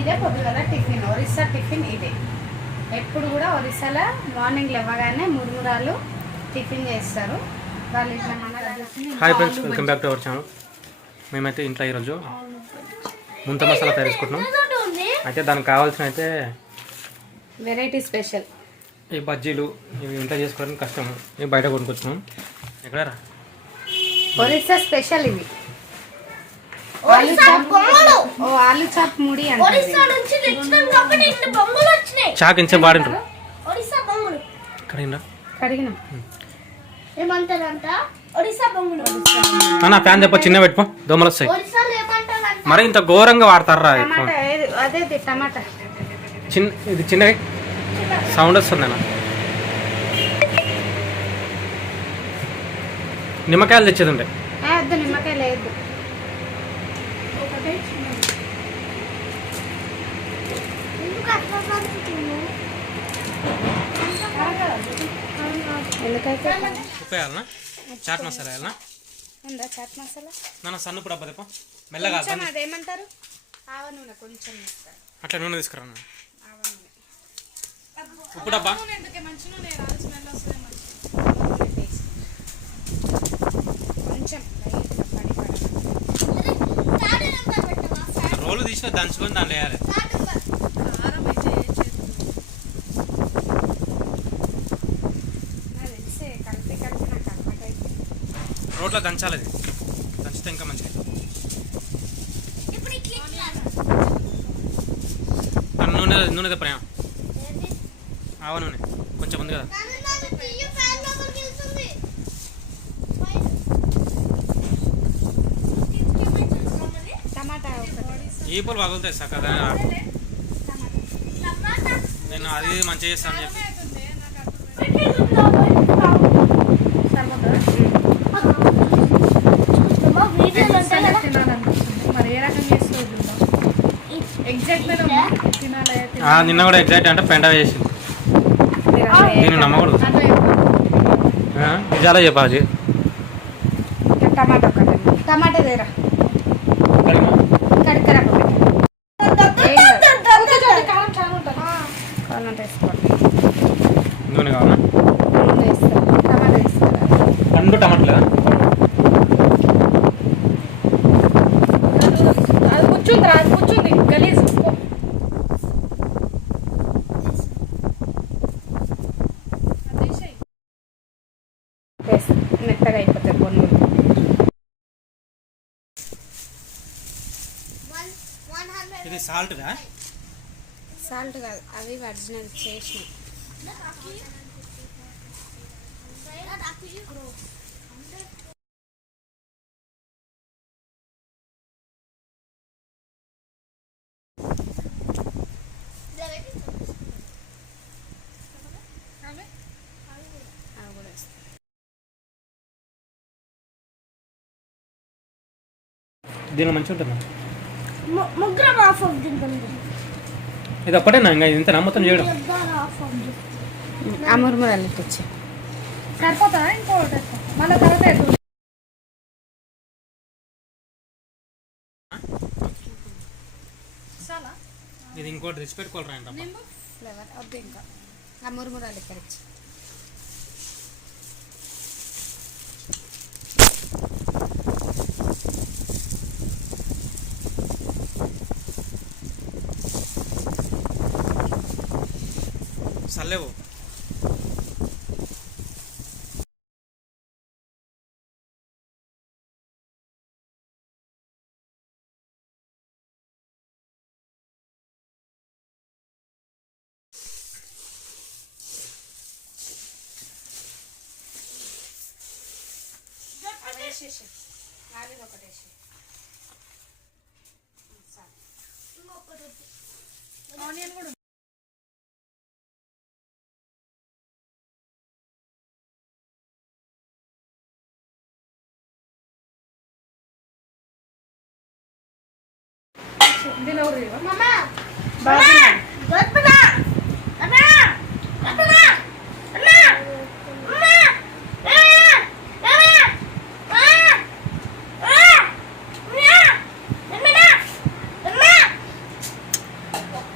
ఇదే పొద్దుగల tiffin, Orissa tiffin ఇదే. ఎప్పుడు కూడా ఒరిస్సాలో మార్నింగ్ లేవగానే మురుమురాలు టిఫిన్ చేస్తారు వాళ్ళు. ఇట్లా hi friends, welcome back to our channel. మేమైతే ఇంట్లో ఈరోజు ముంత మసాలా తయారు చేసుకుంటున్నాం. అయితే దానికి కావాల్సిన అయితే వెరైటీ స్పెషల్ ఈ బజ్జీలు ఇవి ఇంట్లో చేసుకోవడానికి కష్టం, ఇవి బయట కొనుక్కొచ్చున్నాం. ఎక్కడ ఒరిస్సా స్పెషల్ ఇవి. ఆలు చాప్ ముడి చాక్ ఇంచే బాడింటారు అన్న. ఫ్యాన్ చెప్ప చిన్న పెట్టుకో, దోమలు వస్తాయి. మరి ఇంత ఘోరంగా వాడతారా? టమాటా చిన్న ఇది చిన్నగా సౌండ్ వస్తుంది అన్న. నిమ్మకాయలు తెచ్చేది ఉండే. నిమ్మకాయ లేదు. ఉప్పు వేయాలనా? చాట్ మసాలా వేయాలనా? చాట్ మసాలా నాన్న సన్న ఇప్పుడు అబ్బా మెల్లగా అదేమంటారు, ఆవ నూనె కొంచెం అట్లా నూనె తీసుకురా. ఉప్పు డబ్బా కొంచెం రోలు తీసిన దంచుకొని దాంట్లో వేయాలి. రోట్లో దంచాలి, అది దంచితే ఇంకా మంచిగా. నూనె నూనె తప్ప ఆవ నూనె కొంచెం ఉంది కదా. టమాటా ఈ పూలు పగులుతాయి సక్కగా. నేను అది మంచిగా చేస్తాను చెప్పి నిన్న కూడా ఎగ్జాక్ట్ అంటే పెంట వేసింది. నేను నమ్మకూడదు, నిజాలే చెప్పాలి. టమాటా టమాటా దేరా కడకరా నూనె కావాలా? నూనె వేస్తారు, టమాటా వేస్తారు. పండు టమాటలేదా? అది కూర్చుంది, అది కూర్చుంది గలీజ్. మెత్తగా అయిపోతాయి కొన్ని. ఇది సాల్ట్గా? సాల్ట్ కాదు, అవి ఒరిజినల్ చేసినాయి. దీనిలో మంచిగా ఉంటుందా? ముగ్గురం ఆఫ్ ఆఫ్ తింటుంది. ఇది ఒక్కటేనా? ఇంకా ఇంత మొత్తం చేయడం? ఆ మురుమురాలు తెచ్చి సరిపోతుందా? ఇంకోటి మళ్ళీ తర్వాత ఇది ఇంకోటి తెచ్చి పెట్టుకోవాలరా? ఫ్లేవర్ వద్దు, ఇంకా ఆ మురుమురాలు ఇక్కడ ఇచ్చి. సర్లేవు వేసేసి నాలుగు ఒకటేసి ఆనియన్ కూడా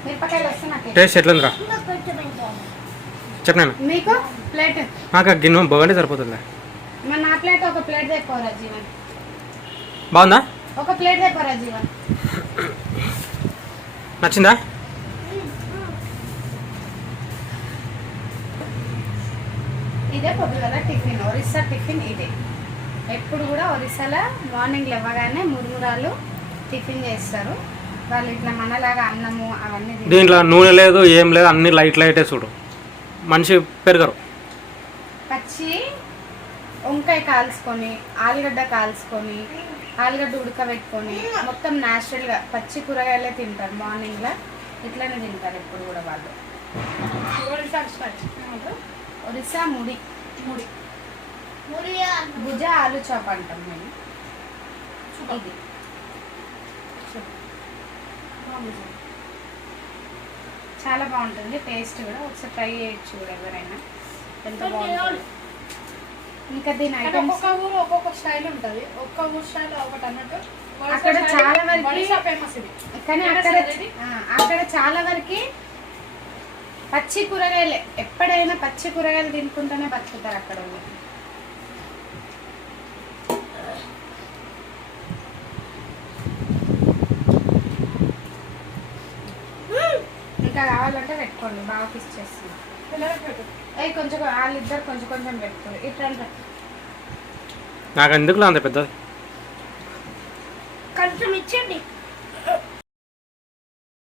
మిరపకాయలు వస్తే నాకు టేస్ట్ ఎట్లుందిరా ఇంకా కొంచెం వేయాలి. చెప్పినాను మీకు ప్లేట్ నాకు గిన్నె బాగుంటే సరిపోతుందిలే. మన నా ప్లేట్ ఒక ప్లేట్ తెపోరా జీవన్. బాగుందా? ఒక ప్లేట్ తెపోరా జీవన్. నచ్చిందా? ఇదే పొద్దుగల టిఫిన్, ఒరిస్సా టిఫిన్ ఇదే. ఎప్పుడు కూడా ఒరిస్సాలో మార్నింగ్ లేవగానే మురుమురాలు టిఫిన్ చేస్తారు వాళ్ళు. ఇట్లా మనలాగా అన్నము అవన్నీ తినరు. దీంట్లో నూనె లేదు ఏం లేదు, అన్ని లైటే చూడు, మనిషి పెరగరు. పచ్చి వంకాయ కాల్చుకొని, ఆలుగడ్డ కాల్చుకొని, ఆలుగడ్డ ఉడకబెట్టుకొని మొత్తం న్యాచురల్గా పచ్చి కూరగాయలే తింటారు. మార్నింగ్లో ఇట్లనే తింటారు ఎప్పుడు కూడా వాళ్ళు. ఒరిస్సా ముడి ముడి భుజ ఆలు చాప్ అంటాం మేము. ఇది చాలా బాగుంటుంది టేస్ట్ కూడా. ఒకసారి ట్రై చేయొచ్చు కూడా ఎవరైనా, ఎంత బాగుంటుంది. ఇంకా దీని ఐటమ్స్ ఒక్కొక్క ఊరు ఒక్కొక్క స్టైల్ ఉంటుంది. ఒక్క ఊరు స్టైల్ ఒకటి అన్నట్టు అక్కడ చాలా వరకు ఫేమస్ ఇది. కానీ అక్కడ చాలా వరకు పచ్చి కూరగాయలే. ఎప్పుడైనా పచ్చి కూరగాయలు తినుకుంటూనే బతుకుతారు అక్కడ వాళ్ళు. ఇంకా కావాలంటే పెట్టుకోండి, బాగా ఫిష్ చేస్తుంది. అవి కొంచెం వాళ్ళిద్దరు కొంచెం కొంచెం పెట్టుకోండి. ఇట్లా నాకు ఎందుకులో అంత పెద్దది కొంచెం ఇచ్చేయండి.